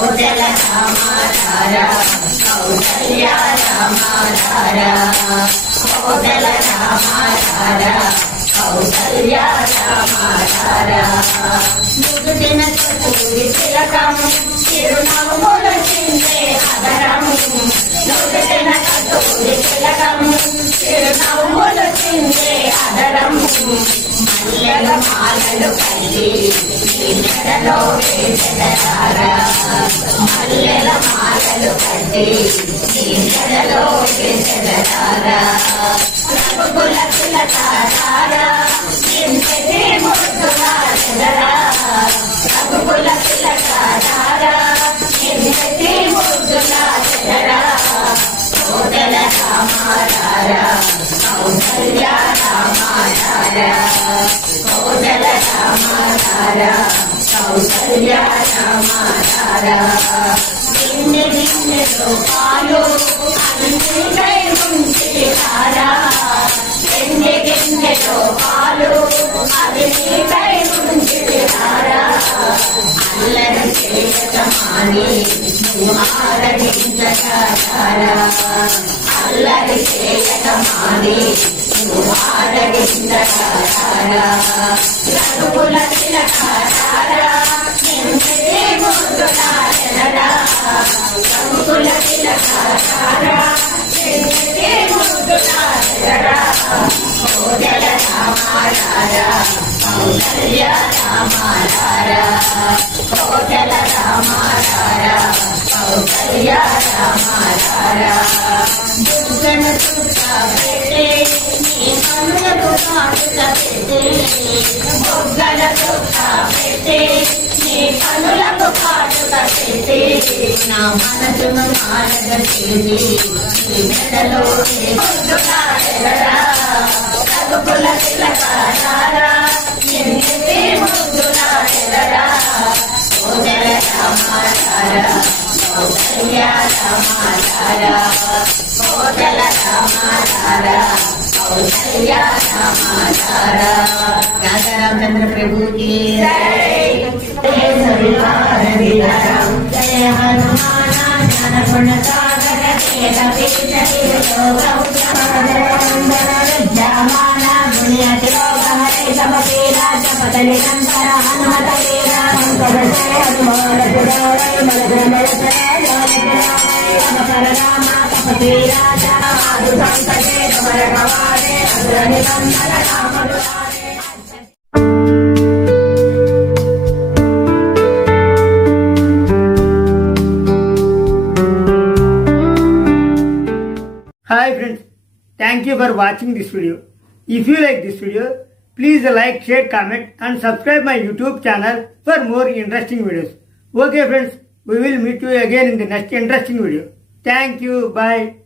కోటల రామాధార కౌసల్య రామాధార కోటల రామాధార కౌసల్య రామాధార నుదుటిన చతురి తిలకం చిరునవ్వులు చిందే అదరం నుదుటిన చతురి తిలకం చిరునవ్వులు చిందే అదరం మల్లెల మాలలు కట్టి మెడలో వేసెదరారా మల్లెల మాలలు కట్టి మెడలో వేసెదరారా రఘుకుల తిలకారా ఇంతటి ముద్దుగా చెదరా రఘుకుల తిలకారా ఇంతటి ముద్దుగా చెదరా కోటల రామాధార కౌసల్య రామాధార కోటల రామాధార కౌసల్య రామాధార గిన్నె గిన్నె రూపాలు అన్నికై ముంచితారా గిన్నె గిన్నె రూపాలు అన్నికై ముంచితారా అల్లరి చేయటమాని ఆరగించటారా అల్లరి చేయటమాని ఆరగించటారా రఘుకుల తిలకారా నింటే ముద్దులారా రఘుకుల తిలకారా నింటే ముద్దులారా కోటల రామాధార కౌసల్య రామాధార కోటల రామాధార కౌసల్య రామాధార దుర్గన చుట్ట పెట్టే నీ కన్నులకు కాటుక పెట్టే బొగ్గల చుట్ట పెట్టే నీ కన్నులకు కాటుక పెట్టే నా మనసును మారగ చేసి నీ మెడలో ముద్దులాడరా రఘుకుల తిలకారా నింటే ముద్దులాడరా కోటల రామాధార కౌసల్య రామాధార కోటల రామాధార కౌసల్య రామాధార రాధా రామచంద్ర ప్రభు की जय जय हनुमान ज्ञान गुण सागर तेज बीज विद्यमान दुनिया हरे सब पीरा जपत निरंतर हनुमत वीरा हनुमान रामा कपीरा साधु संकटे कमर गवारे असुर निकंदन राम दुलारे। Hi friends, thank you for watching this video. If you like this video, please like, share, comment and subscribe my YouTube channel for more interesting videos. Okay friends, we will meet you again in the next interesting video. Thank you, bye.